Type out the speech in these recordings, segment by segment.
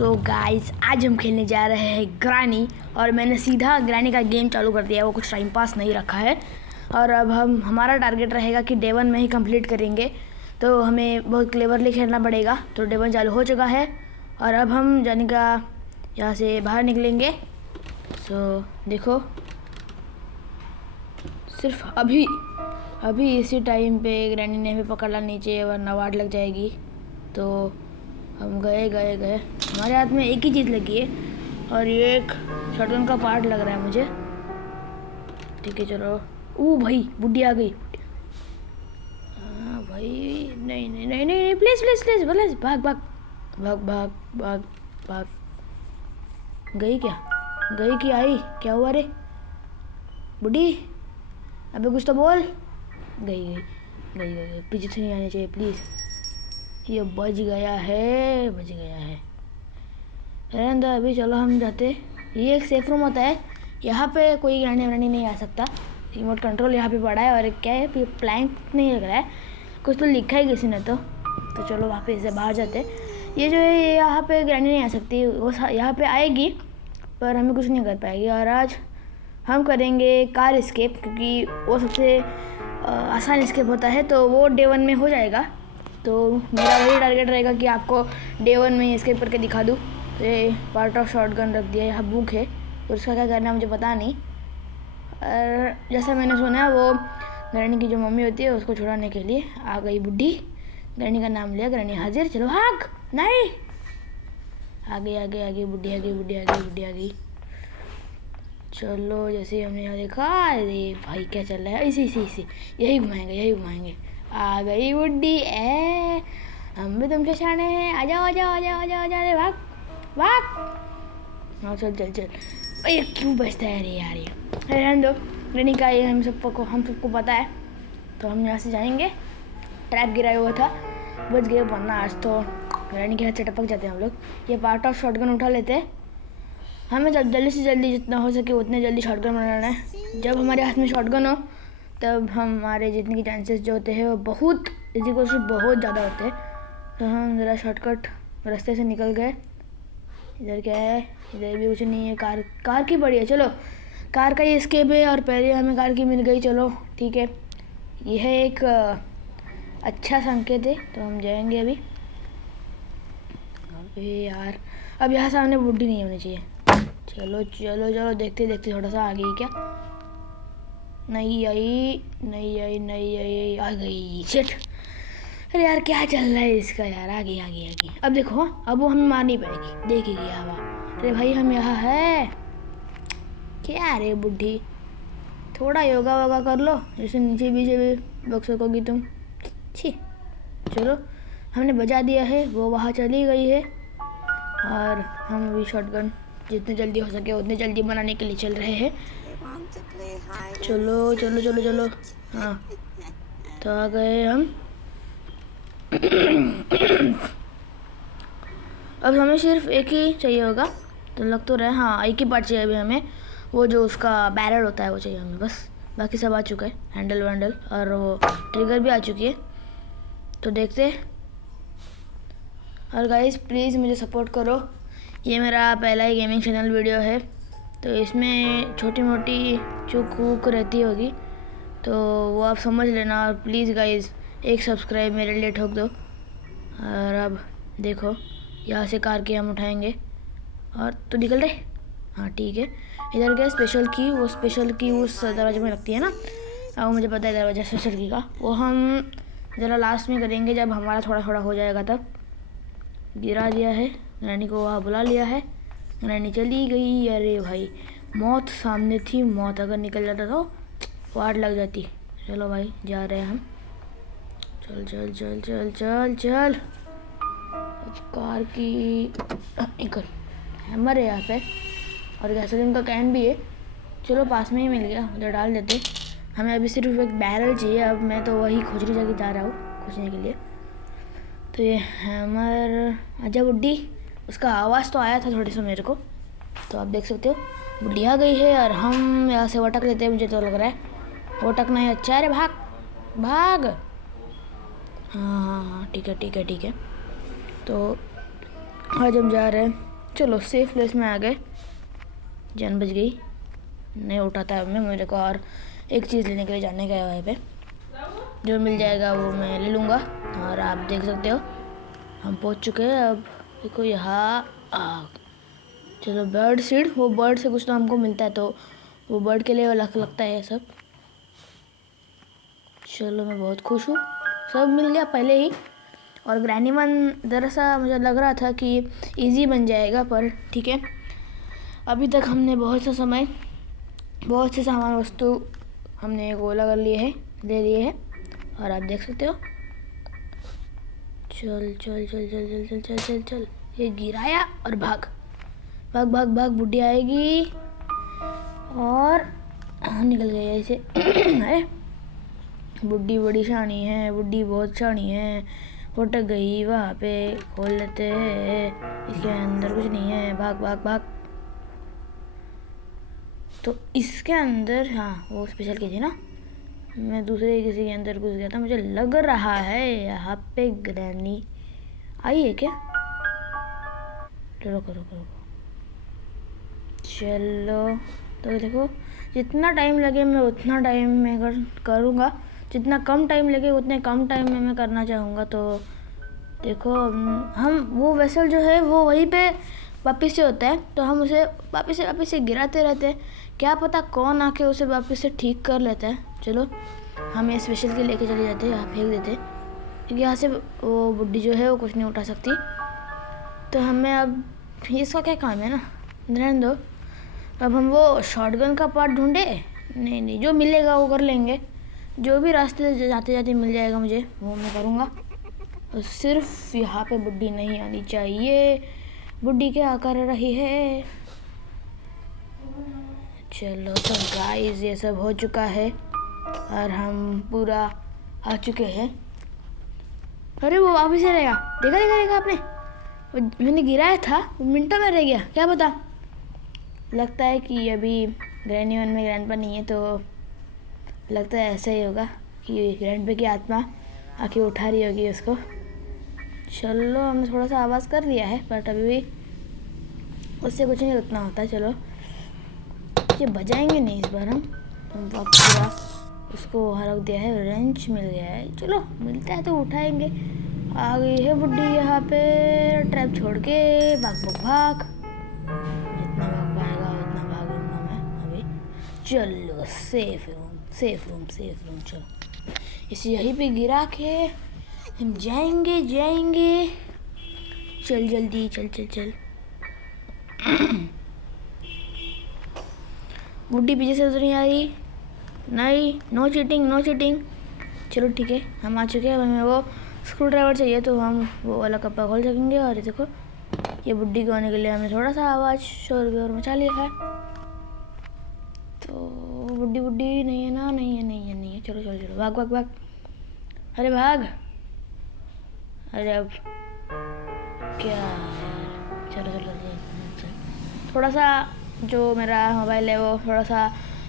So guys आज हम खेलने जा रहे हैं ग्रानी। और मैंने सीधा ग्रानी का गेम चालू कर दिया है, वो कुछ टाइम पास नहीं रखा है। और अब हमारा टारगेट रहेगा कि डे 1 में ही कंप्लीट करेंगे, तो हमें बहुत क्लेवरली खेलना पड़ेगा। तो डे 1 चालू हो चुका है और अब हम जाने का यहाँ से बाहर निकलेंगे। सो देखो, सिर्फ अभी इसी टाइम पे ग्रैनी ने हमें पकड़ ला नीचे, वरना वाट लग जाएगी। तो हम गए। हमारे हाथ में एक ही चीज़ लगी है और ये एक शॉटगन का पार्ट लग रहा है मुझे। ठीक है चलो। ओ भाई बुड्ढी आ गई। हाँ भाई, नहीं प्लीज भाग। गई कि आई? क्या हुआ रे बुड्ढी? अबे कुछ तो बोल। गई। पीछे से नहीं आनी चाहिए प्लीज़। ये बच गया है। रहने दो अभी, चलो हम जाते। ये एक सेफ रूम होता है, यहाँ पे कोई ग्रानी नहीं आ सकता। रिमोट कंट्रोल यहाँ पे पड़ा है और क्या है, प्लैंक नहीं लग रहा है, कुछ तो लिखा है किसी ने। तो चलो वापस से बाहर जाते। ये जो है ये यहाँ पे ग्रानी नहीं आ सकती, वो यहाँ पे आएगी पर हमें कुछ नहीं कर पाएगी। और आज हम करेंगे कार एस्केप, क्योंकि वो सबसे आसान एस्केप होता है, तो वो डे 1 में हो जाएगा। तो मेरा वही टारगेट रहेगा कि आपको डे 1 में एस्केप करके दिखा दूँ। तो ये पार्ट ऑफ शॉटगन रख दिया, यहाँ बुक है और उसका क्या करना है मुझे पता नहीं। और जैसा मैंने सुना है वो ग्रैनी की जो मम्मी होती है उसको छुड़ाने के लिए आ गई बुड्ढी। ग्रैनी का नाम लिया, ग्रैनी हाजिर। चलो भाग। नहीं, आगे बुड्ढी आ गई। चलो जैसे ही हमने यहाँ देखा, अरे भाई क्या चल रहा है, इसी यही घुमाएंगे। आ गई बुड्ढी। हम भी तुमसे शाने हैं, आ जाओ। अरे भाग। हाँ चल। अरे क्यों बचता है? अरे यार ये रहने दो। ग्रैनी का ये हम सबको पता है। तो हम यहाँ से जाएंगे। ट्रैप गिरा हुआ था, बच गए, वरना आज तो ग्रैनी के हाथ से टपक जाते हैं हम लोग। ये पार्ट ऑफ शॉटगन उठा लेते हैं। हमें जल्दी से जल्दी जितना हो सके उतने जल्दी शॉटगन बनाना है। जब हमारे हाथ में शॉटगन हो तब हमारे जीतने की चांसेस जो होते हैं वो बहुत ज़्यादा होते हैं। तो हम ज़रा शॉर्टकट रास्ते से निकल गए। इधर क्या है? इधर भी कुछ नहीं है। कार की बढ़िया। चलो कार का ही एस्केप है और पहले हमें कार की मिल गई। चलो ठीक है, यह एक अच्छा संकेत है। तो हम जाएंगे अभी। अबे यार, अब यहाँ सामने बुड्ढी नहीं होनी चाहिए। चलो देखते थोड़ा सा आ गई क्या? नहीं आई, आ गई। शिट, अरे यार क्या चल रहा है इसका यार। आ गई। अब देखो, अब वो हमें मार नहीं पाएगी, देखेगी हवा। अरे भाई हम यहाँ है क्या? रे बुड्ढी, थोड़ा योगा वोगा कर लो, जैसे नीचे भी बक सकोगी तुम। छी, चलो हमने बजा दिया है, वो वहाँ चली गई है और हम अभी शॉटगन जितने जल्दी हो सके उतने जल्दी बनाने के लिए चल रहे हैं। चलो। हाँ तो आ गए हम। अब हमें सिर्फ एक ही चाहिए होगा, तो लग तो रहा है। हाँ, एक ही पार्ट चाहिए अभी हमें, वो जो उसका बैरल होता है वो चाहिए हमें बस। बाकी सब आ चुका है, हैंडल वैंडल और वो ट्रिगर भी आ चुकी है। तो देखते। और गाइस प्लीज़ मुझे सपोर्ट करो, ये मेरा पहला ही गेमिंग चैनल वीडियो है, तो इसमें छोटी मोटी चूक रहती होगी, तो वो आप समझ लेना। और प्लीज़ गाइस एक सब्सक्राइब मेरे लिए ठोक दो। और अब देखो, यहाँ से कार की हम उठाएंगे और तो निकल रहे। हाँ ठीक है। इधर क्या स्पेशल की उस दरवाजे में लगती है ना। अब मुझे पता है दरवाजा स्पेशल की का, वो हम ज़रा लास्ट में करेंगे जब हमारा थोड़ा हो जाएगा। तब गिरा दिया है, ग्रैनी को वहाँ बुला लिया है, ग्रैनी चली गई। अरे भाई मौत सामने थी, मौत अगर निकल जाता तो वाट लग जाती। चलो भाई जा रहे हैं हम। चल। कार की निकल। हैमर है यहाँ पे और गैसोलीन का कैन भी है। चलो पास में ही मिल गया, उधर डाल देते। हमें अभी सिर्फ एक बैरल चाहिए। अब मैं तो वही खोजरी जगह जा रहा हूँ खोजने के लिए। तो ये हैमर, आजा बुड्ढी। उसका आवाज़ तो आया था थोड़ी सी मेरे को, तो आप देख सकते हो बुड्ढी आ गई है। और हम यहाँ से वटक लेते हैं, मुझे तो लग रहा है वटकना ही अच्छा है। अरे भाग। हाँ ठीक है। तो आज हम जा रहे हैं चलो सेफ प्लेस में आ गए, जान बच गई। नहीं उठाता है मैं, मेरे को और एक चीज़ लेने के लिए जाने का है वहाँ पे, जो मिल जाएगा वो मैं ले लूँगा। और आप देख सकते हो हम पहुँच चुके हैं। अब देखो यहाँ चलो बर्ड सीड, वो बर्ड से कुछ तो हमको मिलता है, तो वो बर्ड के लिए लगता है ये सब। चलो मैं बहुत खुश हूँ, सब मिल गया पहले ही। और ग्रैनी वन ज़रा सा मुझे लग रहा था कि इजी बन जाएगा, पर ठीक है। अभी तक हमने बहुत से सामान वस्तु हमने गोला कर लिए हैं, ले लिए हैं। और आप देख सकते हो, चल चल चल चल चल चल चल चल चल, ये गिराया और भाग भाग भाग भाग, बुढ़ी आएगी और निकल गई ऐसे। अरे बुढ़ी बड़ी शानी है, बुढ़ी बहुत शानी है, फटक गई वहाँ पे। खोल लेते हैं, इसके अंदर कुछ नहीं है, भाग भाग भाग। तो इसके अंदर, हाँ वो स्पेशल की थी ना, मैं दूसरे किसी के अंदर घुस गया था। मुझे लग रहा है यहाँ पे ग्रैनी आई है क्या। रुको रुको रुको, चलो तो देखो जितना टाइम लगे मैं उतना टाइम में करूँगा, जितना कम टाइम लगे उतने कम टाइम में मैं करना चाहूँगा। तो देखो हम वो वेसल जो है वो वहीं पे वापस से होता है, तो हम उसे वापस से गिराते रहते हैं, क्या पता कौन आके उसे वापस से ठीक कर लेता है। चलो हम ये स्पेशल के लेके चले जाते हैं, यहाँ फेंक देते हैं, क्योंकि यहाँ से वो बुड्ढी जो है वो कुछ नहीं उठा सकती। तो हमें अब इसका क्या काम है ना, रहने दो। अब हम वो शॉटगन का पार्ट ढूंढे, नहीं जो मिलेगा वो कर लेंगे, जो भी रास्ते जाते जाते मिल जाएगा मुझे वो मैं करूँगा। तो सिर्फ यहाँ पे बुड्ढी नहीं आनी चाहिए। बुड्ढी क्या कर रही है। चलो तो गाइस ये सब हो चुका है और हम पूरा आ चुके हैं। अरे वो वापस से रहेगा, देखा आपने, वो मैंने गिराया था, वो मिनटों में रह गया, क्या पता। लगता है कि अभी ग्रैनी वन में ग्रैंडपा नहीं है, तो लगता है ऐसा ही होगा कि ग्रैंडपा की आत्मा आके उठा रही होगी उसको। चलो हमने थोड़ा सा आवाज़ कर लिया है, बट अभी भी उससे कुछ नहीं उतना होता। चलो ये बजाएंगे नहीं इस बार हम पूरा उसको हरक दिया है, रेंच मिल गया है। चलो मिलता है तो उठाएंगे। आ गई है बुड्ढी यहाँ पे, ट्रैप छोड़ के भाग भाग भाग, जितना भाग पाएगा उतना भागूंगा मैं अभी। चलो सेफ रूम। चलो इसे यहीं पे गिरा के हम जाएंगे। चल जल्दी चल। बुड्ढी पीछे से तो नहीं आ रही, नहीं, नो चीटिंग। चलो ठीक है हम आ चुके हैं। हमें वो स्क्रू ड्राइवर चाहिए, तो हम वो वाला कप्पा खोल सकेंगे। और ये देखो ये बुड्ढी को आने के लिए हमने थोड़ा सा आवाज़ शोर और मचा लिया है। तो बुड्ढी नहीं है ना, नहीं है। चलो भाग। अरे भाग, अरे अब क्या यार, चलो। थोड़ा सा जो मेरा मोबाइल है वो थोड़ा सा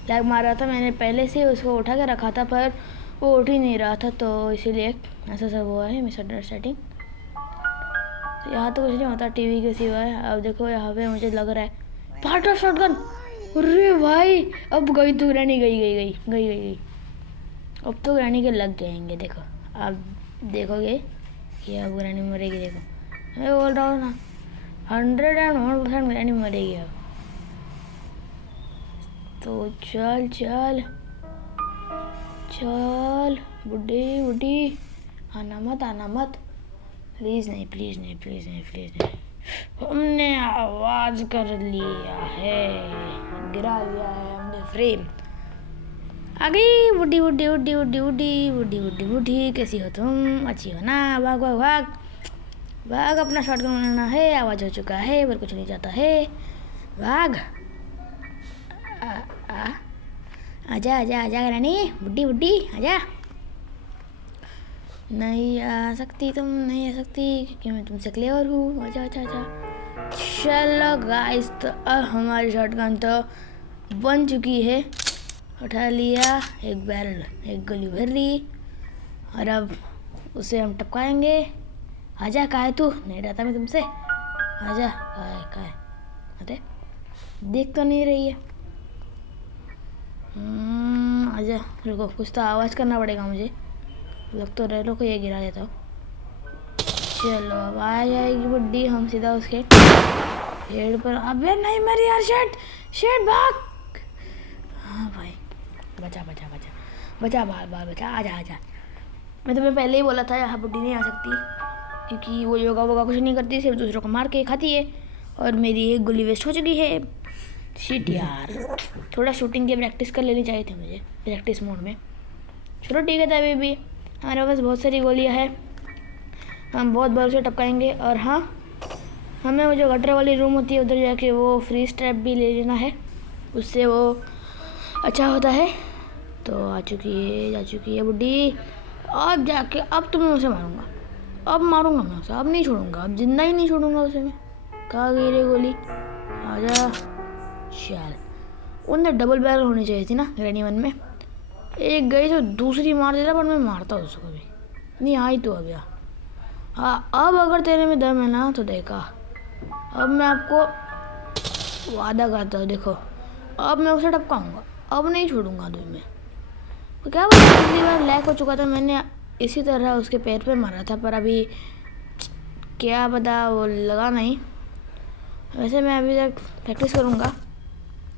लैग मार रहा था, मैंने पहले से उसको उठा के रखा था पर वो उठ ही नहीं रहा था, तो इसीलिए ऐसा सब हुआ है मिसअंडरस्टैंडिंग। तो यहाँ तो कुछ नहीं होता टीवी के सिवा है। अब देखो यहाँ पे मुझे लग रहा है पार्ट ऑफ शॉटगन। अरे भाई अब गई तो ग्रैनी, गई। अब तो ग्रैनी के लग जाएंगे। देखो आप देखोगे कि अब ग्रैनी मरेगी। देखो मैं बोल रहा हूँ ना, 101% ग्रैनी मरेगी अब। तो चल बुड्ढी आना मत, प्लीज़ नहीं। हमने आवाज़ कर लिया है, गिरा लिया है हमने फ्रेम। आ गई बुड्ढी, कैसी हो तुम, अच्छी हो ना। भाग अपना शॉटगन बनाना है, आवाज़ हो चुका है पर कुछ नहीं जाता है। भाग आजा ग्रैनी, बुड्ढी आजा। नहीं आ सकती क्योंकि मैं तुमसे क्लेवर हूँ। आजा। चलो गाइस, तो अब हमारी शॉटगन तो बन चुकी है। उठा लिया, एक गोली भर ली और अब उसे हम टपकाएंगे। आजा, कहा है तू, नहीं डरता मैं तुमसे। आजा। कहाँ है? अरे देख तो नहीं रही है। आजा, रुको, कुछ तो आवाज़ करना पड़ेगा मुझे। लग तो रहे, को ये गिरा देता हूँ। चलो अब आ जाएगी बुड्ढी, हम सीधा उसके पेड़ पर। अबे नहीं मरी यार, शेट शेट भाग। हाँ भाई, बचा बचा बचा बचा, बार बार बचा। आजा आजा, मैं तुम्हें पहले ही बोला था यहाँ बुड्ढी नहीं आ सकती, क्योंकि वो योगा वोगा कुछ नहीं करती, सिर्फ दूसरों को मार के खाती है। और मेरी एक गोली वेस्ट हो चुकी है। शिट यार, थोड़ा शूटिंग की प्रैक्टिस कर लेनी चाहिए थी मुझे, प्रैक्टिस मोड में। चलो ठीक है था अभी भी, हमारे पास बहुत सारी गोलियाँ हैं, हम बहुत बार उसे टपकाएंगे। और हाँ, हमें वो जो गटर वाली रूम होती है उधर जाके वो फ्रीज ट्रैप भी ले लेना है, उससे वो अच्छा होता है। तो आ चुकी है बुड्ढी। अब जाके अब तो मैं उसे मारूंगा, अब मारूंगा मैं उसे, अब नहीं छोड़ूंगा, अब जिंदा ही नहीं छोड़ूंगा उसे मैं। कहाँ गई रे गोली? आजा। चल, उनने डबल बैरल होनी चाहिए थी ना ग्रैनी 1 में। एक गई तो दूसरी मार देता, पर मैं मारता उसको भी नहीं। आई तो अब यार, हाँ अब अगर तेरे में दम है ना तो देखा, अब मैं आपको वादा करता हूँ, देखो अब मैं उसे टपकाऊंगा, अब नहीं छोड़ूंगा तुम्हें। तो क्या बोला, पिछली बार लैक हो चुका था, मैंने इसी तरह उसके पैर पे मारा था, पर अभी क्या पता वो लगा नहीं। वैसे मैं अभी तक प्रैक्टिस करूँगा,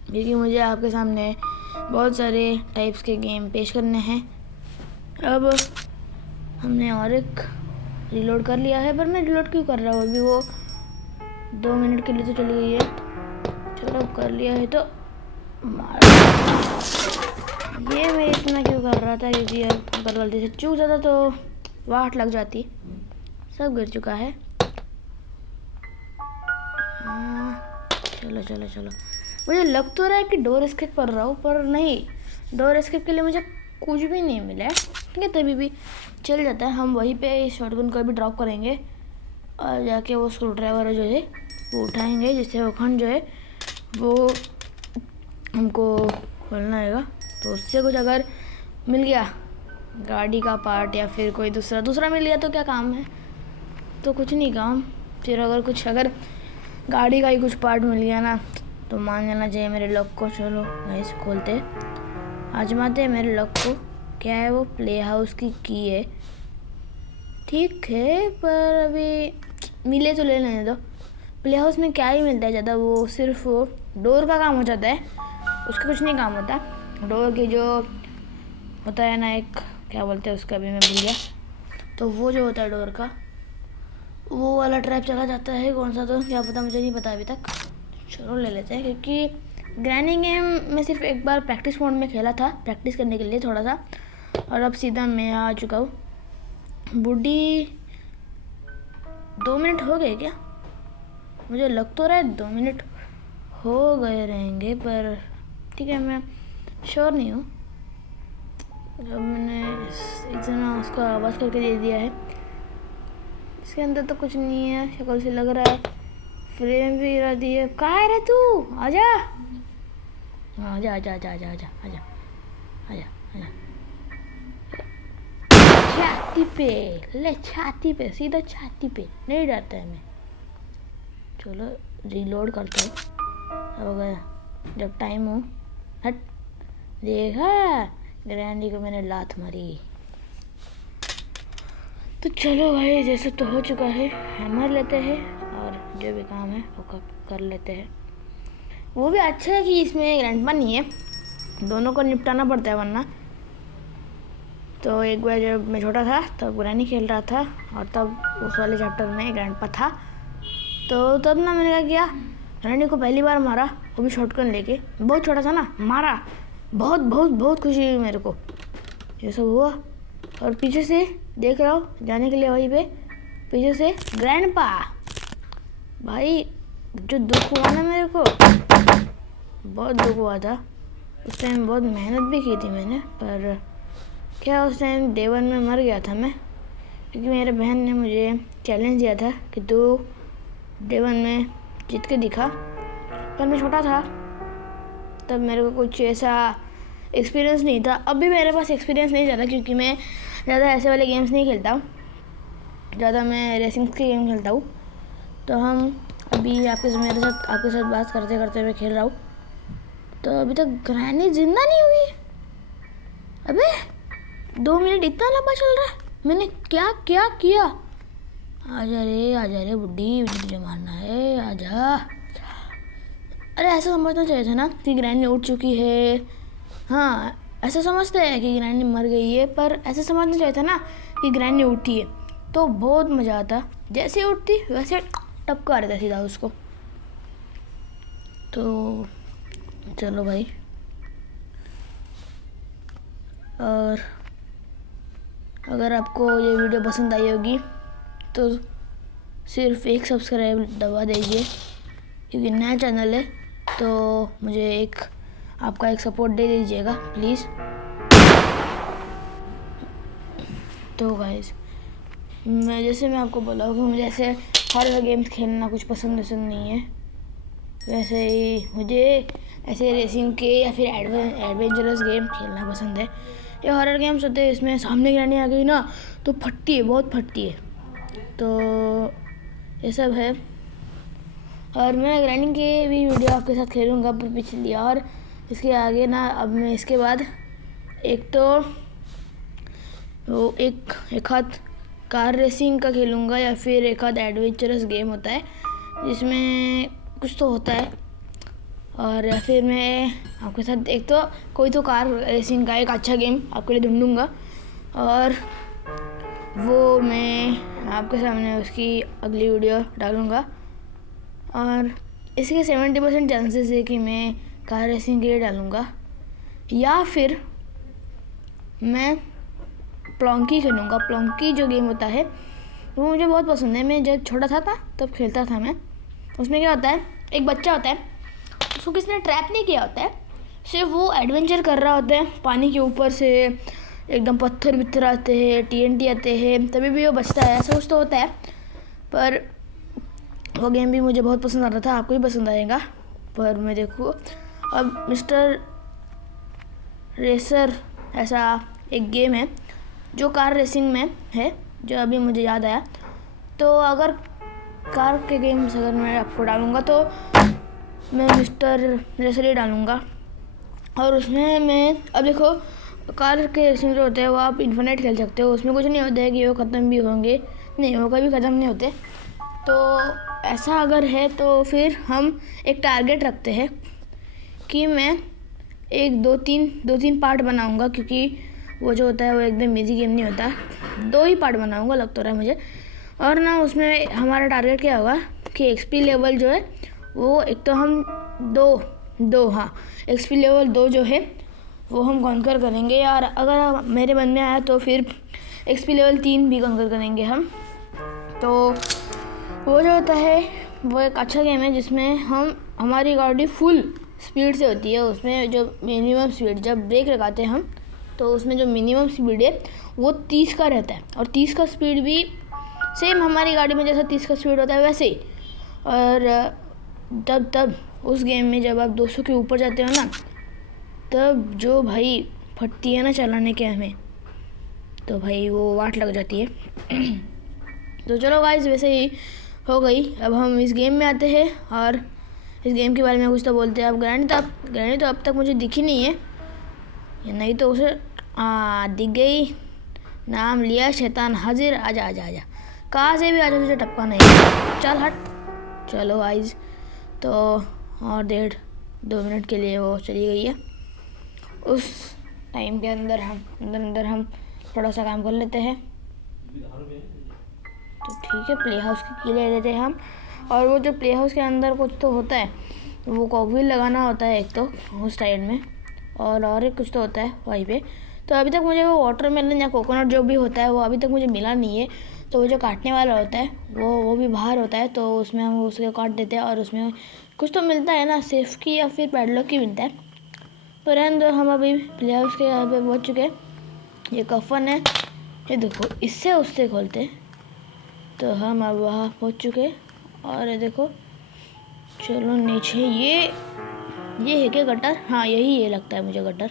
क्योंकि मुझे आपके सामने बहुत सारे टाइप्स के गेम पेश करने हैं। अब हमने और एक रिलोड कर लिया है, पर मैं रिलोड क्यों कर रहा हूँ अभी? वो 2 मिनट के लिए तो चली गई है। चलो कर लिया है तो मार। ये मैं इतना क्यों कर रहा था, क्योंकि अगर गलती से चूक जाता तो वाट लग जाती। सब गिर चुका है। चलो चलो चलो, मुझे लग तो रहा है कि डोर एस्केप कर रहा हूँ, पर नहीं, डोर एस्केप के लिए मुझे कुछ भी नहीं मिला है। ठीक है, तभी भी चल जाता है। हम वहीं पे शॉटगन को भी ड्रॉप करेंगे और जाके वो स्क्रू ड्राइवर जो है वो उठाएंगे, जिससे वो खंड जो है वो हमको खोलना आएगा। तो उससे कुछ अगर मिल गया, गाड़ी का पार्ट या फिर कोई दूसरा मिल गया तो क्या काम है, तो कुछ नहीं काम। फिर अगर गाड़ी का ही कुछ पार्ट मिल गया ना तो मान जाना चाहिए मेरे लॉक को। चलो गाइस खोलते, आजमाते हैं मेरे लॉक को। क्या है वो? प्ले हाउस की है। ठीक है, पर अभी मिले तो ले लेने दो। प्ले हाउस में क्या ही मिलता है ज़्यादा, वो सिर्फ वो डोर का काम हो जाता है, उसका कुछ नहीं काम होता। डोर की जो होता है ना, एक क्या बोलते हैं उसका, भी मैं भूल गया। तो वो जो होता है डोर का, वो वाला ट्रैप चला जाता है। कौन सा तो क्या पता, मुझे नहीं पता अभी तक। चलो ले लेते हैं, क्योंकि ग्रैनी गेम मैं सिर्फ एक बार प्रैक्टिस मोड में खेला था, प्रैक्टिस करने के लिए थोड़ा सा, और अब सीधा मैं आ चुका हूँ। बुड्ढी 2 मिनट हो गए क्या? मुझे लग तो रहा है 2 मिनट हो गए रहेंगे, पर ठीक है, मैं श्योर नहीं हूँ। जब मैंने इतना उसको आवाज़ करके दे दिया है, इसके अंदर तो कुछ नहीं है, शक्ल से लग रहा है। फ्रेम भी गिरा दी है। कहाँ है रे तू? आजा आजा आजा आजा आजा आजा आजा आजा आजा। छाती पे ले, छाती पे, सीधा छाती पे, नहीं डरता है मैं। चलो रिलोड करता हूँ अब गया जब टाइम हो। हट, देखा ग्रैंडी को मैंने लात मारी। तो चलो भाई, जैसे तो हो चुका है, हैमर लेते हैं और जो भी काम है वो कर लेते हैं। वो भी अच्छा है कि इसमें ग्रैंडपा नहीं है, दोनों को निपटाना पड़ता है वरना। तो एक बार जब मैं छोटा था तब ग्रैनी खेल रहा था, और तब उस वाले चैप्टर में ग्रैंडपा था। तो तब ना मैंने क्या किया, ग्रैनी को पहली बार मारा, वो भी शॉटगन लेके। बहुत छोटा था ना, मारा, बहुत बहुत बहुत खुशी हुई मेरे को। ये सब हुआ, और पीछे से देख रहा हूँ जाने के लिए वहीं पे, पीछे से ग्रैंडपा। भाई जो दुख हुआ ना मेरे को, बहुत दुख हुआ था उस टाइम। बहुत मेहनत भी की थी मैंने, पर क्या उस टाइम डे 1 में मर गया था मैं, क्योंकि मेरे बहन ने मुझे चैलेंज दिया था कि तू डे 1 में जीत के दिखा। पर मैं छोटा था तब, मेरे को कुछ ऐसा एक्सपीरियंस नहीं था। अब भी मेरे पास एक्सपीरियंस नहीं ज़्यादा, क्योंकि मैं ज़्यादा ऐसे वाले गेम्स नहीं खेलता हूँ, ज़्यादा मैं रेसिंग के गेम खेलता हूँ। तो हम अब अभी आपके साथ बात करते करते मैं खेल रहा हूँ। तो अभी तक ग्रैनी जिंदा नहीं हुई। अबे 2 मिनट इतना लंबा चल रहा है, मैंने क्या क्या किया। आजा रे बुड्ढी, मुझे मारना है, आजा। अरे ऐसा समझना चाहिए था ना कि ग्रैनी उठ चुकी है। हाँ, ऐसा समझते हैं कि ग्रैनी मर गई है, पर ऐसा समझना चाहिए था ना कि ग्रैनी उठी है, तो बहुत मज़ा आता। जैसे ही उठती वैसे टपका रहता सीधा उसको। तो चलो भाई, और अगर आपको ये वीडियो पसंद आई होगी तो सिर्फ एक सब्सक्राइब दबा दीजिए, क्योंकि नया चैनल है। तो मुझे आपका एक सपोर्ट दे दीजिएगा प्लीज़। तो गाइस, मैं आपको बोला हूँ कि मुझे ऐसे हॉरर गेम्स खेलना कुछ पसंद नहीं है। वैसे ही मुझे ऐसे रेसिंग के या फिर एडवेंचरस गेम खेलना पसंद है। ये हॉरर गेम्स होते हैं, इसमें सामने ग्रैनी आ गई ना तो फटती है, बहुत फटती है। तो ये सब है। और मैं ग्रैनी के भी वीडियो आपके साथ खेलूँगा पिछली, और इसके आगे ना अब मैं इसके बाद एक हाथ कार रेसिंग का खेलूँगा, या फिर एक हाथ एडवेंचरस गेम होता है जिसमें कुछ तो होता है। और या फिर मैं आपके साथ कोई तो कार रेसिंग का एक अच्छा गेम आपके लिए ढूंढूंगा, और वो मैं आपके सामने उसकी अगली वीडियो डालूँगा। और इसके 70% चांसेस है कि मैं कार रेसिंग के लिए डालूँगा, या फिर मैं प्लॉन्की खेलूँगा। प्लॉन्की जो गेम होता है वो मुझे बहुत पसंद है। मैं जब छोटा था तब खेलता था मैं। उसमें क्या होता है, एक बच्चा होता है, उसको किसी ने ट्रैप नहीं किया होता है, सिर्फ वो एडवेंचर कर रहा होता है। पानी के ऊपर से एकदम पत्थर वित्थर आते हैं, TNT आते हैं, तभी भी वो बचता है, ऐसा कुछ तो होता है। पर वो गेम भी मुझे बहुत पसंद आता था, आपको भी पसंद आएगा। पर मैं देखो, अब मिस्टर रेसर ऐसा एक गेम है जो कार रेसिंग में है, जो अभी मुझे याद आया। तो अगर कार के गेम्स अगर मैं आपको डालूँगा तो मैं मिस्टर रेसर ही डालूँगा। और उसमें मैं अब देखो, कार के रेसिंग जो होते हैं वो आप इन्फिनिट खेल सकते हो, उसमें कुछ नहीं होता है कि वो ख़त्म भी होंगे, नहीं, वो कभी ख़त्म नहीं होते। तो ऐसा अगर है तो फिर हम एक टारगेट रखते हैं कि मैं दो तीन पार्ट बनाऊँगा, क्योंकि वो जो होता है वो एकदम इजी गेम नहीं होता। 2 ही पार्ट बनाऊँगा लग तो रहा है मुझे। और ना उसमें हमारा टारगेट क्या होगा कि XP लेवल जो है वो एक तो हम दो XP लेवल 2 जो है वो हम कॉन्कर करेंगे, और अगर मेरे मन में आया तो फिर XP लेवल 3 भी कॉन्कर करेंगे हम। तो वो जो होता है वो एक अच्छा गेम है जिसमें हमारी गाड़ी फुल स्पीड से होती है। उसमें जो मिनिमम स्पीड, जब ब्रेक लगाते हैं हम, तो उसमें जो मिनिमम स्पीड है वो 30 का रहता है, और 30 का स्पीड भी सेम हमारी गाड़ी में जैसा 30 का स्पीड होता है वैसे ही। और तब उस गेम में जब आप 200 के ऊपर जाते हो ना, तब जो भाई फटती है ना चलाने के हमें, तो भाई वो वाट लग जाती है। तो चलो गाइस, वैसे ही हो गई। अब हम इस गेम में आते हैं, और इस गेम के बारे में कुछ तो बोलते हैं। अब ग्रैनी तो अब तक मुझे दिखी नहीं है, या नहीं तो उसे दिख गई। नाम लिया शैतान हाजिर, आजा आजा आजा, कहाँ से भी आजा, तुझे टपका नहीं, चल हट। चलो गाइस, तो और 1.5-2 मिनट के लिए वो चली गई है। उस टाइम के अंदर हम थोड़ा सा काम कर लेते हैं। तो ठीक है, प्ले हाउस की ले लेते हैं हम। और वो जो प्ले हाउस के अंदर कुछ तो होता है, वो कॉकव्हील लगाना होता है एक तो उस साइड में, और एक कुछ तो होता है वहीं पे। तो अभी तक मुझे वो वाटरमेलन या कोकोनट जो भी होता है वो अभी तक मुझे मिला नहीं है। तो वो जो काटने वाला होता है वो भी बाहर होता है, तो उसमें हम उसको काट देते हैं, और उसमें कुछ तो मिलता है ना, सेफ की या फिर पैडलॉक की मिलता है। पर हम अभी प्ले हाउस के यहाँ पे पहुँच चुके हैं। ये कफन है, ये देखो, इससे उससे खोलते हैं। तो हम अब वहाँ पहुँच चुके, और ये देखो, चलो नीचे। ये है क्या गटर? हाँ, यही है लगता है मुझे, गटर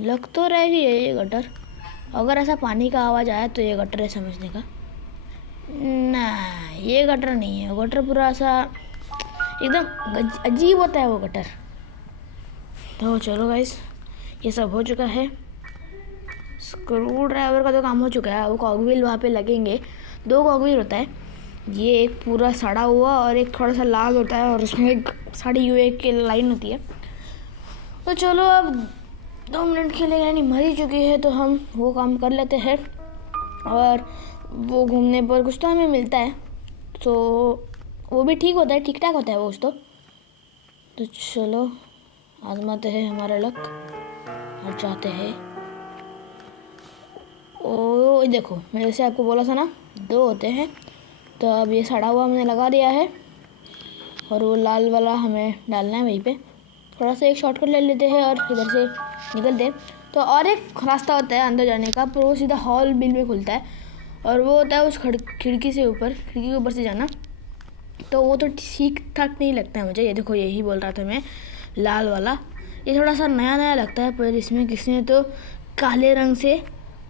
लग तो रहा है कि ये गटर। अगर ऐसा पानी का आवाज़ आया तो ये गटर है समझने का। नहीं, ये गटर नहीं है, गटर पूरा सा एकदम अजीब होता है वो गटर। तो चलो गाइस, ये सब हो चुका है। स्क्रू ड्राइवर का तो काम हो चुका है। वो कॉगव्हील वहाँ पे लगेंगे, 2 कॉगव्हील होता है। ये एक पूरा सड़ा हुआ और एक थोड़ा सा लाल होता है, और उसमें एक साड़ी हुई एक लाइन होती है। तो चलो, अब 2 मिनट के लिए यानी मर ही चुकी है, तो हम वो काम कर लेते हैं। और वो घूमने पर कुछ तो हमें मिलता है, तो वो भी ठीक होता है, ठीक ठाक होता है वो कुछ तो चलो आजमाते हैं हमारा लक और जाते हैं। ओ देखो, मैं जैसे आपको बोला था ना, 2 होते हैं। तो अब ये सड़ा हुआ हमने लगा दिया है, और वो लाल वाला हमें डालना है वहीं पे। थोड़ा सा एक शॉर्टकट ले लेते हैं और इधर से निकलते हैं। तो और एक रास्ता होता है अंदर जाने का, पर वो सीधा हॉल बिल में खुलता है, और वो होता है उस खिड़की से ऊपर, खिड़की के ऊपर से जाना। तो वो तो ठीक ठाक नहीं लगता है मुझे। ये देखो, यही बोल रहा था मैं, लाल वाला ये थोड़ा सा नया नया लगता है, पर इसमें किसी ने तो काले रंग से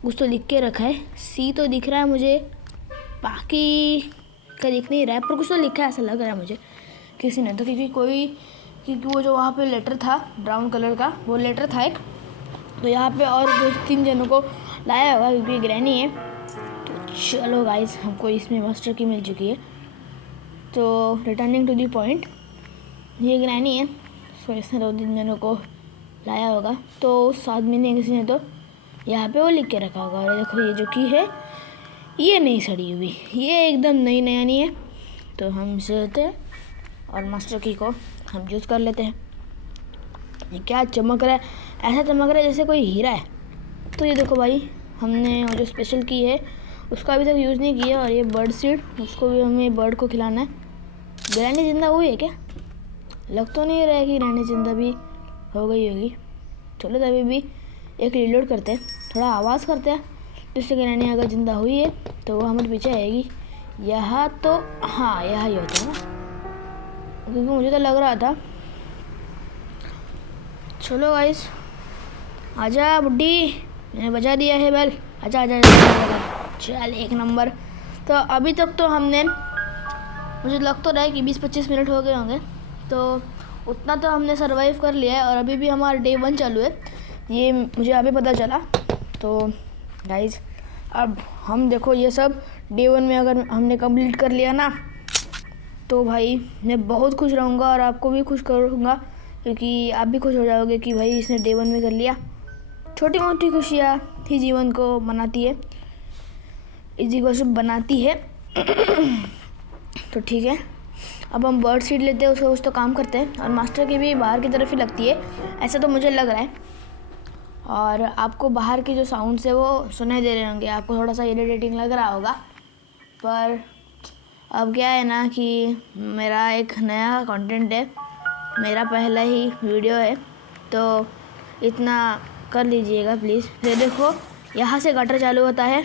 कुछ तो लिख के रखा है। सी तो दिख रहा है मुझे, बाकी का दिख नहीं रहा है, पर कुछ तो लिखा है ऐसा लग रहा है मुझे किसी ने तो, क्योंकि वो जो वहाँ पे लेटर था ब्राउन कलर का, वो लेटर था एक। तो यहाँ पे और 2-3 जनों को लाया होगा, क्योंकि ग्रैनी है। तो चलो गाइस, हमको इसमें मास्टर की मिल चुकी है। तो रिटर्निंग टू दी पॉइंट, ये ग्रैनी है, सो इसने 2-3 जनों को लाया होगा। तो उस आदमी ने, किसी ने तो यहाँ पे वो लिख के रखा होगा। और देखो, ये जो की है ये नहीं सड़ी हुई, ये एकदम नई नयानी है। तो हम इसे लेते हैं और मास्टर की को हम यूज़ कर लेते हैं। ये क्या चमक रहा है, ऐसा चमक रहा है जैसे कोई हीरा है। तो ये देखो भाई, हमने वो जो स्पेशल की है उसका अभी तक यूज़ नहीं किया। और ये बर्ड सीड, उसको भी हमें बर्ड को खिलाना है। ग्रैनी जिंदा हुई है क्या? लग तो नहीं रहा है कि ग्रैनी जिंदा भी हो गई होगी। चलो तो अभी भी एक रीलोड करते हैं, थोड़ा आवाज़ करते हैं, जिससे ग्रैनी अगर ज़िंदा हुई है तो वो हमारे पीछे आएगी। यहाँ तो हाँ, यहाँ ही होता है ना, क्योंकि मुझे तो लग रहा था। चलो गाइस, आजा बुड्ढी, मैंने बजा दिया है बेल, आजा आजा, चल 1 नंबर। तो अभी तक तो हमने, मुझे लग तो रहा है कि 20-25 मिनट हो गए होंगे, तो उतना तो हमने सरवाइव कर लिया है। और अभी भी हमारा डे 1 चालू है, ये मुझे अभी पता चला। तो गाइस, अब हम देखो, ये सब डे 1 में अगर हमने कंप्लीट कर लिया ना, तो भाई मैं बहुत खुश रहूँगा और आपको भी खुश करूँगा, क्योंकि आप भी खुश हो जाओगे कि भाई इसने डे 1 में कर लिया। छोटी मोटी खुशियाँ ही जीवन को बनाती है, इसी को सब बनाती है। तो ठीक है, अब हम बर्ड सीड लेते हैं, उसका कुछ तो काम करते हैं। और मास्टर की भी बाहर की तरफ ही लगती है, ऐसा तो मुझे लग रहा है। और आपको बाहर के जो साउंड्स है वो सुनाई दे रहे होंगे, आपको थोड़ा सा इरिटेटिंग लग रहा होगा। पर अब क्या है ना कि मेरा एक नया कंटेंट है, मेरा पहला ही वीडियो है, तो इतना कर लीजिएगा प्लीज़। ये देखो, यहाँ से गटर चालू होता है,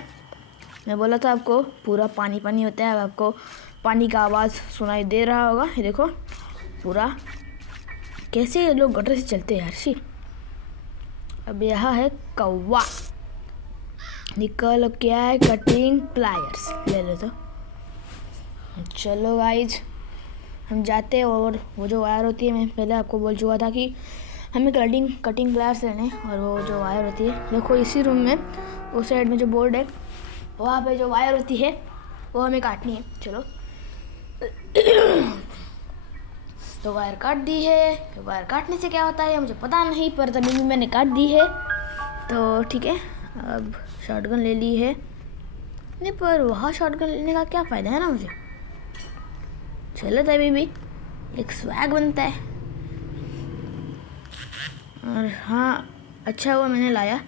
मैं बोला था आपको पूरा पानी पानी होता है। अब आपको पानी का आवाज़ सुनाई दे रहा होगा। ये देखो पूरा कैसे ये लोग गटर से चलते हैं हर्षी। अब यहाँ है कौवा, निकल क्या है, कटिंग प्लायर्स ले लो। तो चलो गाइज, हम जाते हैं। और वो जो वायर होती है, मैं पहले आपको बोल चुका था कि हमें कटिंग प्लायर्स लेने। और वो जो वायर होती है, देखो इसी रूम में उस साइड में जो बोर्ड है, वहाँ पे जो वायर होती है वो हमें काटनी है। चलो तो वायर काट दी है। वायर काटने से क्या होता है मुझे पता नहीं, पर तभी भी मैंने काट दी है। तो ठीक है, अब शॉटगन ले ली है। नहीं, पर वहाँ शॉटगन लेने का क्या फ़ायदा है ना मुझे। चलो तभी भी एक स्वैग बनता है। और हाँ, अच्छा हुआ मैंने लाया।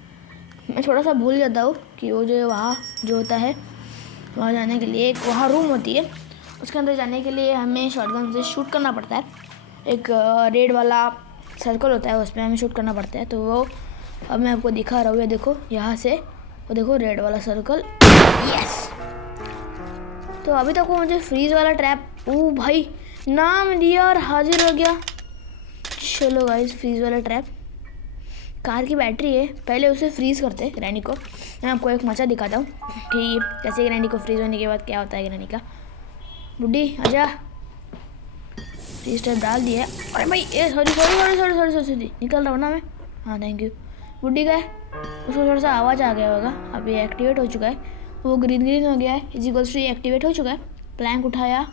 मैं थोड़ा सा भूल जाता हूँ कि वो जो वहाँ जो होता है, वहाँ जाने के लिए एक वहाँ रूम होती है, उसके अंदर जाने के लिए हमें शॉटगन से शूट करना पड़ता है। एक रेड वाला सर्कल होता है, उस पर हमें शूट करना पड़ता है। तो वो अब मैं आपको दिखा रहा हूँ। ये देखो यहाँ से, वो देखो रेड वाला सर्कल, यस। तो अभी तक वो मुझे फ्रीज वाला ट्रैप, ओ भाई नाम दिया और हाजिर हो गया। चलो गाइस, फ्रीज वाला ट्रैप, कार की बैटरी है, पहले उसे फ्रीज़ करते हैं ग्रैनी को। मैं आपको एक मजा दिखाता हूँ कि कैसे ग्रैनी को फ्रीज़ होने के बाद क्या होता है ग्रैनी का। बुड्ढी आजा। स्टेप डाल दिया। अरे भाई ए sorry sorry sorry sorry sorry sorry sorry निकल रहा हूँ ना मैं। हाँ थैंक यू। बुड्ढी का है, उसको थोड़ा सा आवाज़ आ गया होगा। अभी एक्टिवेट हो चुका है, वो ग्रीन ग्रीन हो गया है, इजिकल्स टू एक्टिवेट हो चुका है। प्लैंक उठाया,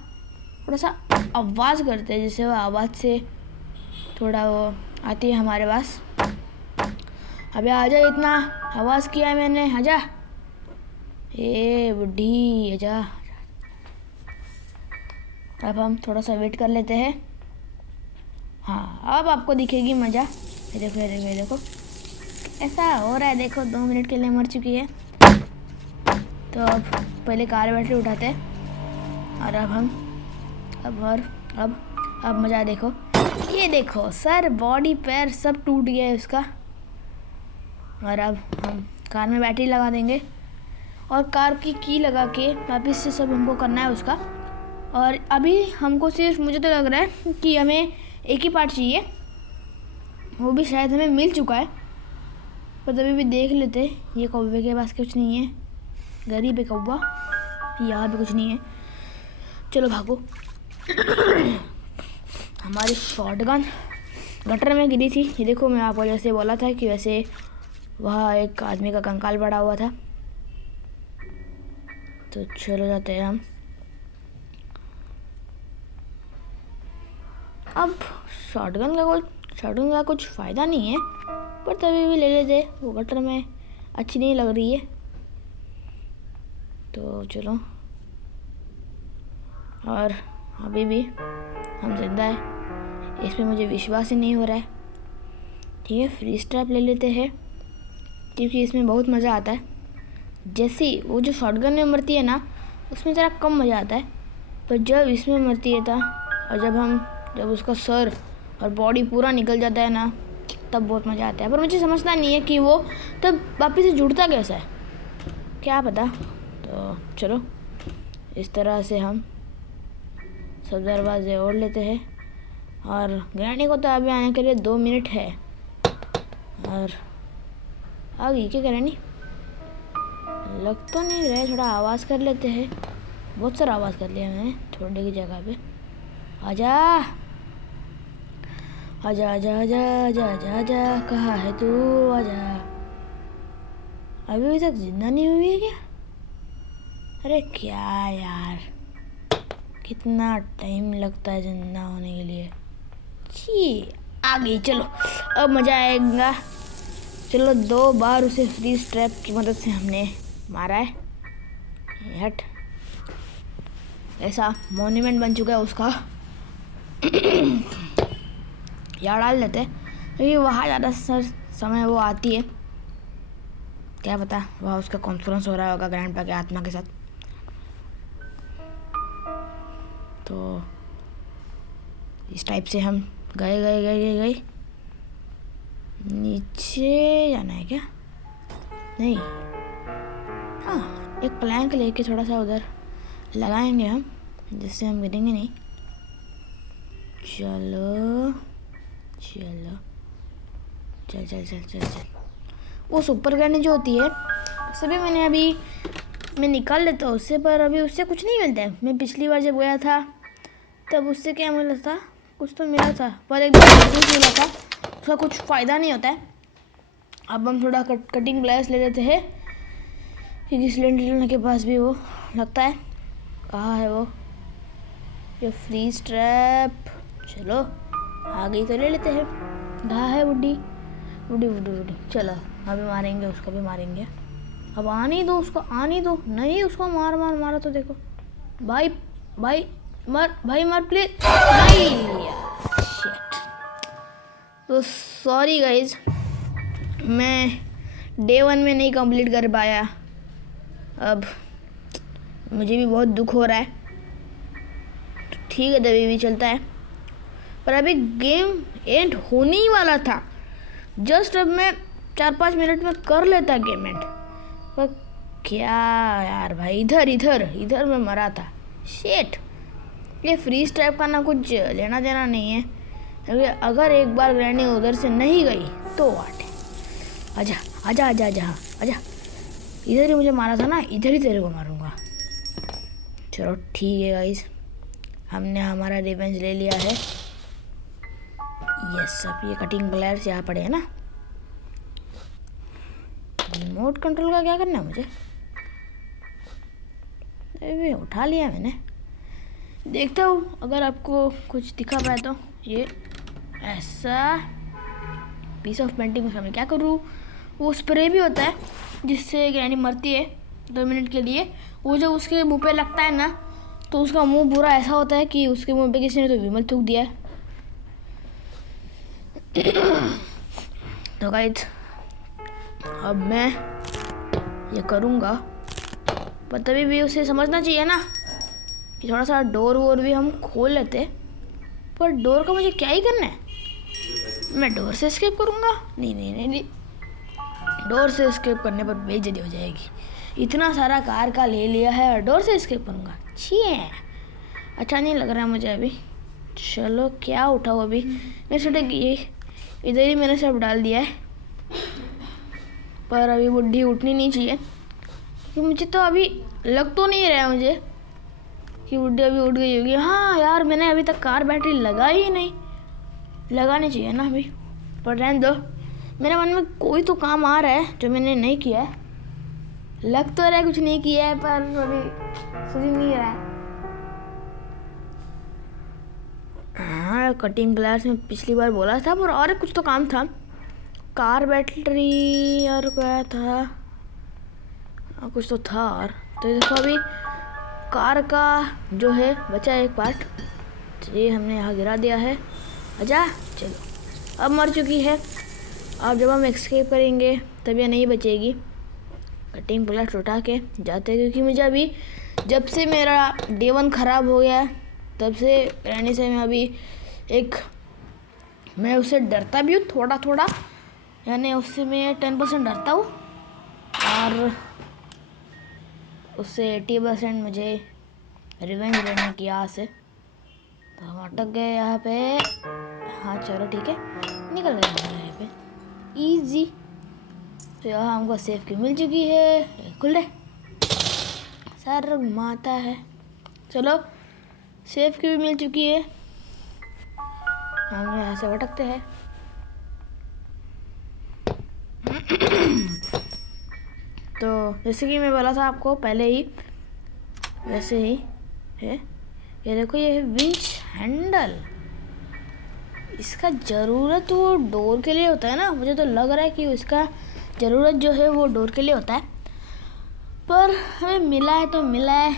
थोड़ा सा आवाज़ करते हैं जिससे वो आवाज़ से थोड़ा वो आती है हमारे पास। अबे आजा, इतना आवाज़ किया है मैंने, आजा। ए बुड्ढी आजा। अब हम थोड़ा सा वेट कर लेते हैं। हाँ अब आपको दिखेगी मज़ा। ये देखो ये देखो ये देखो ऐसा हो रहा है, देखो 2 मिनट के लिए मर चुकी है। तो अब पहले कार बैटरी उठाते हैं और अब हम अब मज़ा देखो। ये देखो सर बॉडी पैर सब टूट गया है उसका। और अब हम कार में बैटरी लगा देंगे और कार की लगा के वापस से सब हमको करना है उसका। और अभी हमको सिर्फ, मुझे तो लग रहा है कि हमें एक ही पार्ट चाहिए, वो भी शायद हमें मिल चुका है, पर तभी भी देख लेते। ये कौवे के पास कुछ नहीं है, गरीब है कौवा, यहाँ पे कुछ नहीं है। चलो भागो। हमारी शॉटगन गटर में गिरी थी। ये देखो मैं आपको जैसे बोला था कि वैसे वहाँ एक आदमी का कंकाल पड़ा हुआ था। तो चलो जाते हैं हम। अब शॉटगन का कुछ फ़ायदा नहीं है, पर तभी भी ले लेते। वो गटर में अच्छी नहीं लग रही है, तो चलो। और अभी भी हम जिंदा है, इस पर मुझे विश्वास ही नहीं हो रहा है। ठीक है, फ्रीज ट्रैप ले लेते हैं क्योंकि इसमें बहुत मज़ा आता है। जैसे वो जो शॉटगन में मरती है ना, उसमें ज़रा कम मज़ा आता है, पर जब इसमें मरती है था, और जब उसका सर और बॉडी पूरा निकल जाता है ना, तब बहुत मज़ा आता है। पर मुझे समझना नहीं है कि वो तब वापस से जुड़ता कैसा है, क्या पता। तो चलो इस तरह से हम सब दरवाजे ओढ़ लेते हैं। और ग्रैनी को तो अभी आने के लिए 2 मिनट है। और आ गई क्या ग्रैनी? लग तो नहीं रहे। थोड़ा आवाज़ कर लेते हैं, बहुत सारा आवाज़ कर लिया मैंने थोड़े की जगह पे। आजा आजा आजा आजा आजा आजा आजा, कहाँ है तू? आजा। अभी तक जिंदा नहीं हुई है क्या? अरे क्या यार, कितना टाइम लगता है जिंदा होने के लिए। छी आ गई। चलो अब मज़ा आएगा। चलो 2 बार उसे फ्रीज ट्रैप की मदद से हमने मारा है। हट, ऐसा मॉन्यूमेंट बन चुका है उसका। यार डाल देते क्योंकि वहाँ ज़्यादा समय वो आती है, क्या पता वहाँ उसका कॉन्फ्रेंस हो रहा होगा ग्रैंडपा के आत्मा के साथ। तो इस टाइप से हम गए नीचे जाना है क्या? नहीं, हाँ एक प्लैंक लेके थोड़ा सा उधर लगाएंगे हम, जिससे हम गिरेंगे नहीं। चलो चलो चल चल चल चल चल। वो सुपर गन जो होती है उससे भी मैं निकाल लेता हूँ उससे, पर अभी उससे कुछ नहीं मिलता है। मैं पिछली बार जब गया था तब उससे क्या मिला था, कुछ तो मिला था, पर एक कुछ मिला था, उसका कुछ फ़ायदा नहीं होता है। अब हम थोड़ा कटिंग ग्लास ले लेते हैं क्योंकि सिलेंडर के पास भी वो लगता है। कहाँ है वो ये फ्रीज ट्रैप? चलो आ गई तो ले लेते हैं। कहाँ है बुड्ढी? चलो अभी मारेंगे, उसको भी मारेंगे। अब आने दो उसको, आने दो। नहीं उसको मारा तो देखो। भाई मर प्लीज। नहीं शिट। तो सॉरी गाइज, मैं डे 1 में नहीं कंप्लीट कर पाया। अब मुझे भी बहुत दुख हो रहा है। तो ठीक है, तभी भी चलता है। पर अभी गेम एंड होने ही वाला था। जस्ट अब मैं 4-5 मिनट में कर लेता गेम एंड, पर क्या यार भाई, इधर मैं मरा था। शिट, ये फ्रीज टाइप का ना कुछ लेना देना नहीं है, क्योंकि अगर एक बार ग्रैनी उधर से नहीं गई तो वाट है। आजा आजा आजा आजा आजा, इधर ही मुझे मारा था ना, इधर ही तेरे को मारूंगा। चलो ठीक है गाइस, हमने हमारा रिवेंज ले लिया है। यस, अब ये कटिंग प्लेयर्स यहाँ पड़े हैं ना। रिमोट कंट्रोल का क्या करना है मुझे? अरे उठा लिया मैंने। देखता हूँ अगर आपको कुछ दिखा पाया तो। ये ऐसा पीस ऑफ पेंटिंग उसका मैं क्या करूँ? वो स्प्रे भी होता है जिससे ग्रैनी मरती है 2 मिनट के लिए। वो जब उसके मुंह पे लगता है ना तो उसका मुंह पूरा ऐसा होता है कि उसके मुंह पे किसी ने तो विमल थूक दिया है। तो गाइस अब मैं ये करूँगा, पर तभी भी उसे समझना चाहिए ना कि थोड़ा सा डोर वोर भी हम खोल लेते। पर डोर का मुझे क्या ही करना है? मैं डोर से एस्केप करूँगा? नहीं नहीं नहीं नहीं, डोर से एस्केप करने पर बेइज्जती हो जाएगी। इतना सारा कार का ले लिया है और डोर से एस्केप करूँगा? छी, अच्छा नहीं लग रहा है मुझे अभी। चलो क्या उठाओ अभी? मैं सोचा कि ये इधर ही मैंने सब डाल दिया है, पर अभी बुढ़ी उठनी नहीं चाहिए कि मुझे तो अभी लग तो नहीं रहा है मुझे कि बुढ़ी अभी उठ गई होगी। हाँ यार, मैंने अभी तक कार बैटरी लगाई ही नहीं। लगानी चाहिए ना अभी, पर रहने दो। मेरे मन में कोई तो काम आ रहा है जो मैंने नहीं किया है। लग तो रहा है कुछ नहीं किया है, पर अभी सुन नहीं रहा है। हाँ, कटिंग ग्लास में पिछली बार बोला था, पर और कुछ तो काम था। कार बैटरी और क्या था, कुछ तो था। और तो देखो अभी कार का जो है बचा एक पार्ट, तो ये हमने यहाँ गिरा दिया है। अच्छा चलो, अब मर चुकी है। अब जब हम एक्सकेप करेंगे तब ये नहीं बचेगी। कटिंग प्लेट उठा के जाते हैं, क्योंकि मुझे अभी जब से मेरा डे 1 ख़राब हो गया तब से रहने से मैं अभी मैं उससे डरता भी हूँ थोड़ा थोड़ा, यानी उससे मैं 10% डरता हूँ और उससे 80% मुझे रिवेंज लेने की आस है। तो हम अटक गए यहाँ पे। हाँ चलो ठीक है, निकल गए यहाँ पे इजी। तो यहाँ हमको सेफ की मिल चुकी है। खुल रहे सर घुमाता है। चलो सेफ की भी मिल चुकी है, हम यहाँ से भटकते हैं। तो जैसे कि मैं बोला था आपको पहले ही, वैसे ही है। ये देखो, ये है विंच हैंडल। इसका ज़रूरत वो डोर के लिए होता है ना। मुझे तो लग रहा है कि इसका ज़रूरत जो है वो डोर के लिए होता है, पर हमें मिला है तो मिला है।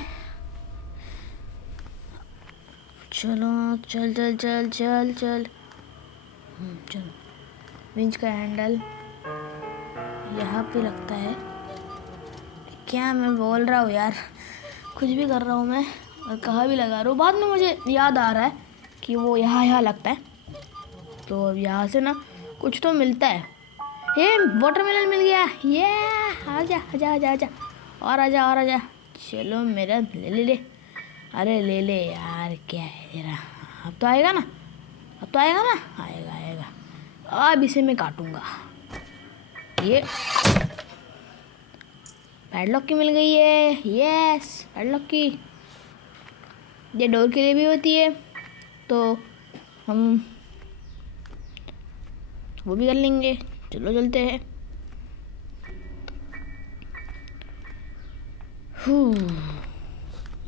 चलो चल चल चल चल चल चलो। विंच का हैंडल यहाँ पे लगता है। क्या मैं बोल रहा हूँ यार, कुछ भी कर रहा हूँ मैं और कहाँ भी लगा रहा हूँ। बाद में मुझे याद आ रहा है कि वो यहाँ लगता है। तो अब यहाँ से ना कुछ तो मिलता है। ये वाटरमेलन मिल गया। ये आजा आजा आजा आजा और आजा और आजा। चलो मेरा ले ले। अरे ले ले यार, क्या है तेरा? अब तो आएगा ना, अब तो आएगा ना। आएगा आएगा। अब इसे मैं काटूंगा। ये पैडलॉक की मिल गई है। यस, पैडलॉक की। ये डोर के लिए भी होती है, तो हम वो भी कर लेंगे। चलो चलते हैं।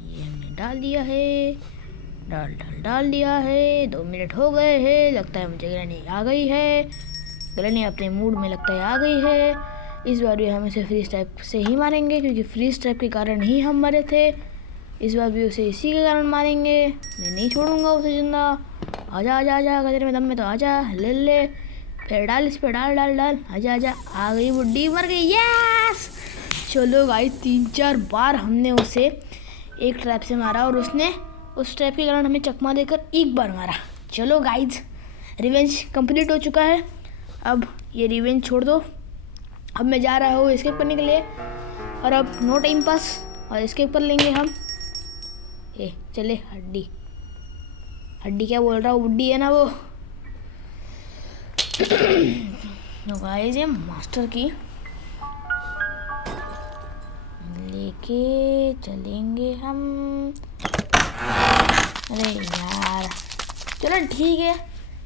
ये हमने डाल दिया है। डाल दिया है। 2 मिनट हो गए हैं। लगता है मुझे ग्रैनी आ गई है। ग्रैनी अपने मूड में लगता है आ गई है। इस बार भी हम इसे फ्रीज टाइप से ही मारेंगे, क्योंकि फ्रीज टाइप के कारण ही हम मरे थे। इस बार भी उसे इसी के कारण मारेंगे। मैं नहीं छोड़ूंगा उसे जिंदा। आजा आजा आजा, अगर तेरे में दम में तो आजा। ले ले, फिर डाल इस पे, डाल डाल डाल। आजा आजा। आ गई बुड्ढी, मर गई। यस। चलो गाइस, 3-4 बार हमने उसे एक ट्रैप से मारा और उसने उस ट्रैप के कारण हमें चकमा देकर एक बार मारा। चलो गाइस, रिवेंज कंप्लीट हो चुका है। अब ये रिवेंज छोड़ दो। अब मैं जा रहा हूँ एस्केप करने के लिए, और अब नो टाइम पास और एस्केप कर लेंगे हम। ये चले। हड्डी हड्डी क्या बोल रहा हूँ, बुड्ढी है ना वो। तो गाइस, ये मास्टर की लेके चलेंगे हम। अरे यार चलो ठीक है,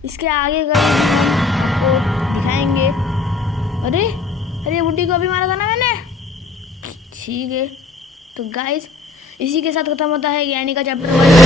इसके आगे का आपको दिखाएंगे। अरे अरे बुड्ढी को अभी मारा था ना मैंने। ठीक है तो गाइस इसी के साथ खत्म होता है ज्ञानी का चैप्टर 1।